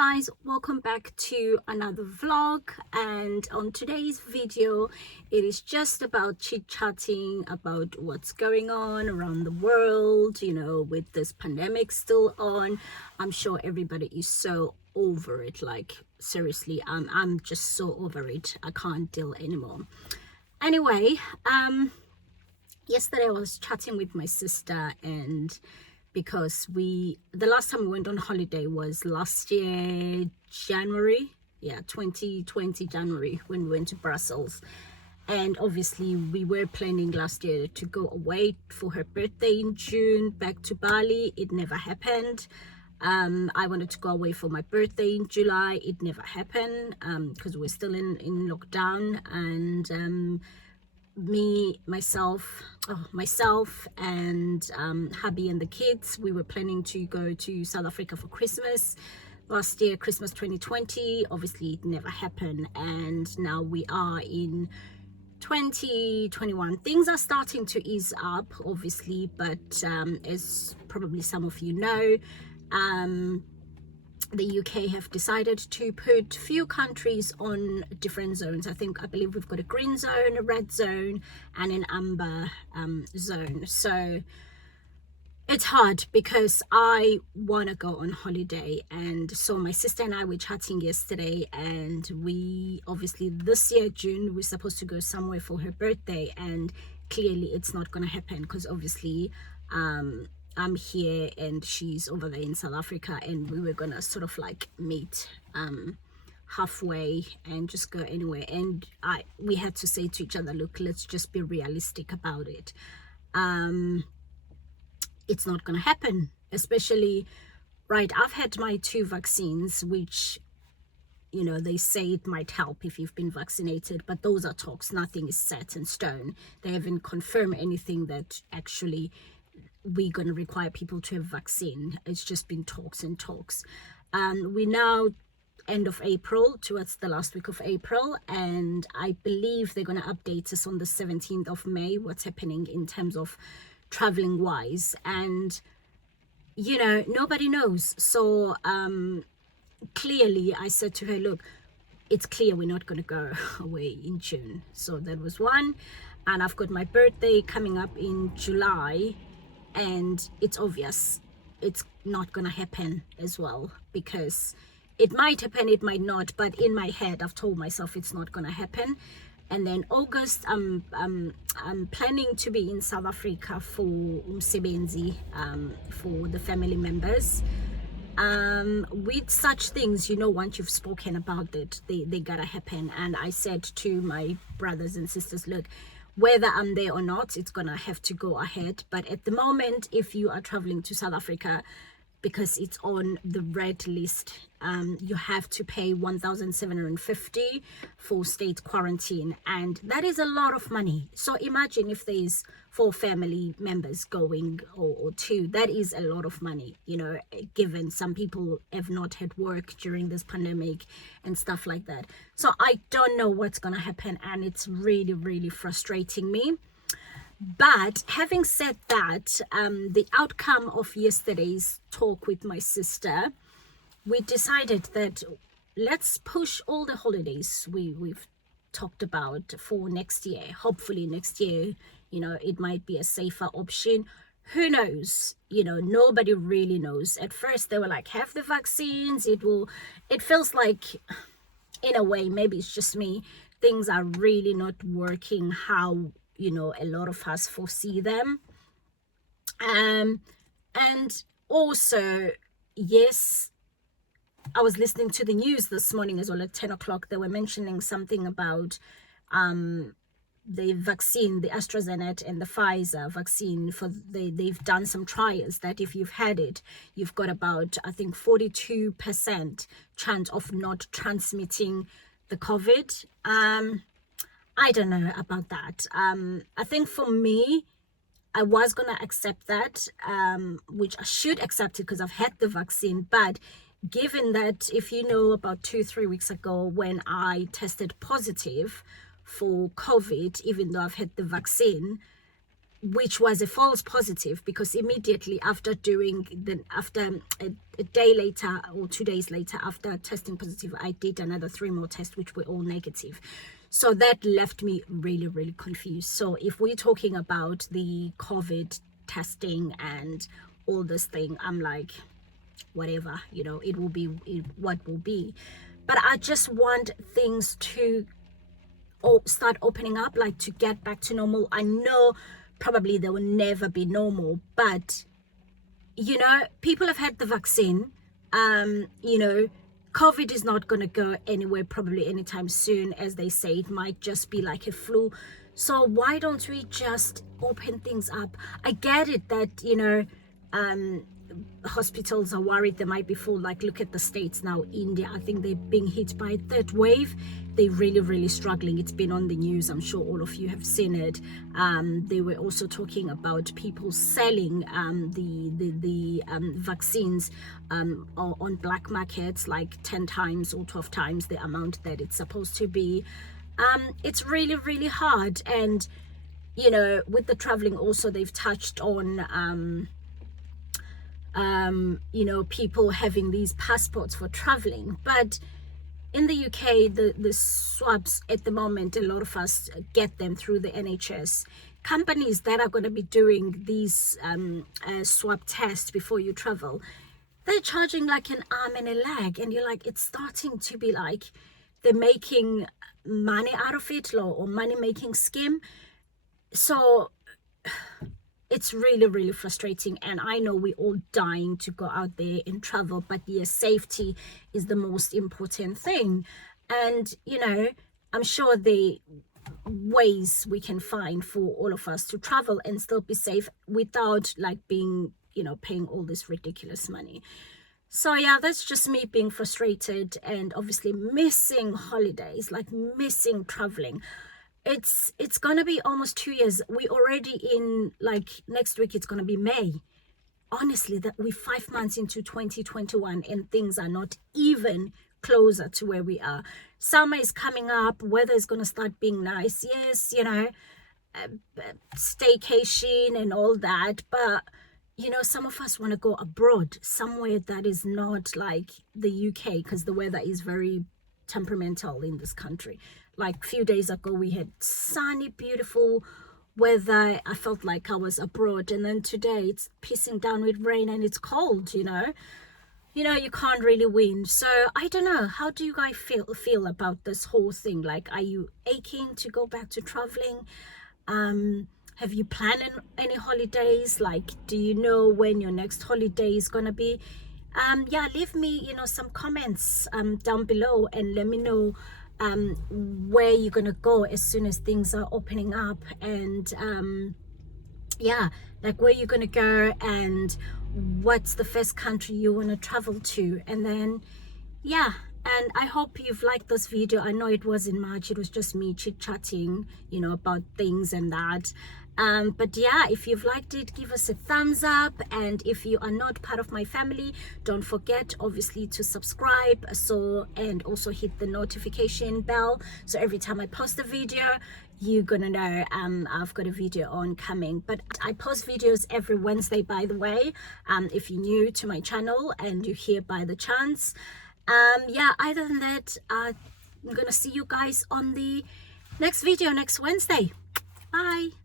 guys, welcome back to another vlog, and on today's video it is just about chit-chatting about what's going on around the world, with this pandemic still on. I'm sure everybody is so over it, like seriously, I'm just so over it. I can't deal anymore. Anyway, yesterday I was chatting with my sister, and because the last time we went on holiday was last year January, 2020 January, when we went to Brussels. And obviously we were planning last year to go away for her birthday in June back to Bali. It never happened. I wanted to go away for my birthday in July. It never happened because we're still in lockdown. And myself and hubby and the kids, we were planning to go to South Africa for Christmas last year, Christmas 2020. Obviously it never happened, and now we are in 2021. Things are starting to ease up, obviously, but as probably some of you know, the UK have decided to put few countries on different zones. I believe we've got a green zone, a red zone, and an amber zone. So it's hard because I want to go on holiday. And so my sister and I were chatting yesterday, and we obviously this year June we're supposed to go somewhere for her birthday, and clearly it's not going to happen because obviously I'm here and she's over there in South Africa, and we were gonna sort of like meet halfway and just go anywhere. And we had to say to each other, look, let's just be realistic about it. It's not gonna happen, especially right, I've had my 2 vaccines, which they say it might help if you've been vaccinated, but those are talks. Nothing is set in stone. They haven't confirmed anything that actually we're going to require people to have vaccine. It's just been talks and talks. We now end of April, towards the last week of April, and I believe they're going to update us on the 17th of May what's happening in terms of traveling wise, and nobody knows. So clearly I said to her, look, it's clear we're not going to go away in June. So that was one, and I've got my birthday coming up in July, and it's obvious it's not gonna happen as well, because it might happen, it might not, but in my head I've told myself it's not gonna happen. And then August, I'm planning to be in South Africa for umsebenzi, for the family members. With such things, once you've spoken about it, they gotta happen. And I said to my brothers and sisters, look, whether I'm there or not, it's gonna have to go ahead. But at the moment, if you are traveling to South Africa, because it's on the red list, you have to pay 1,750 for state quarantine, and that is a lot of money. So imagine if there's 4 family members going, or 2, that is a lot of money, given some people have not had work during this pandemic and stuff like that. So I don't know what's gonna happen, and it's really, really frustrating me. But having said that, the outcome of yesterday's talk with my sister, we decided that let's push all the holidays we've talked about for next year. Hopefully next year, it might be a safer option. Who knows? Nobody really knows. At first they were like, have the vaccines, it feels like, in a way, maybe it's just me, things are really not working how a lot of us foresee them. And also, yes, I was listening to the news this morning as well at 10 o'clock. They were mentioning something about the vaccine, the AstraZeneca and the Pfizer vaccine. They've done some trials that if you've had it, you've got about, I think, 42% chance of not transmitting the COVID. I don't know about that. I think for me, I was gonna accept that, which I should accept it because I've had the vaccine. But given that, if about 2-3 weeks ago when I tested positive for COVID, even though I've had the vaccine, which was a false positive, because immediately after a day later or 2 days later after testing positive, I did another 3 more tests, which were all negative. So that left me really, really confused. So if we're talking about the COVID testing and all this thing, I'm like, whatever, it will be what will be. But I just want things to start opening up, like to get back to normal. I know probably there will never be normal, but people have had the vaccine. COVID is not going to go anywhere probably anytime soon. As they say, it might just be like a flu. So why don't we just open things up? I get it that hospitals are worried they might be full. Like, look at the States now. India, I think they're being hit by a third wave. They're really, really struggling. It's been on the news. I'm sure all of you have seen it. They were also talking about people selling the vaccines on black markets, like 10 times or 12 times the amount that it's supposed to be. It's really, really hard. And with the traveling also, they've touched on people having these passports for traveling. But in the UK, the swabs at the moment, a lot of us get them through the NHS. Companies that are going to be doing these swab tests before you travel, they're charging like an arm and a leg, and you're like, it's starting to be like they're making money out of it, or money making scheme. So it's really, really frustrating. And I know we're all dying to go out there and travel, but yes, safety is the most important thing. And I'm sure the ways we can find for all of us to travel and still be safe without like being paying all this ridiculous money. So yeah, that's just me being frustrated, and obviously missing holidays, like missing traveling. It's gonna be almost 2 years. We already in, like, next week it's gonna be May. Honestly, that we're 5 months into 2021 and things are not even closer to where we are. Summer is coming up, weather is gonna start being nice. Yes, staycation and all that, but some of us want to go abroad, somewhere that is not like the UK, because the weather is very temperamental in this country. Like a few days ago, we had sunny, beautiful weather. I felt like I was abroad. And then today it's pissing down with rain and it's cold, you can't really win. So I don't know. How do you guys feel about this whole thing? Like, are you aching to go back to traveling? Have you planned any holidays? Like, do you know when your next holiday is going to be? Leave me, some comments down below and let me know where you're gonna go as soon as things are opening up, and like where you're gonna go and what's the first country you want to travel to. And then and I hope you've liked this video. I know it wasn't much, it was just me chit-chatting about things and that. But yeah, if you've liked it, give us a thumbs up, and if you are not part of my family, don't forget obviously to subscribe, and also hit the notification bell, so every time I post a video you're gonna know I've got a video on coming. But I post videos every Wednesday, by the way, if you're new to my channel and you're here by the chance. Other than that, I'm gonna see you guys on the next video next Wednesday. Bye.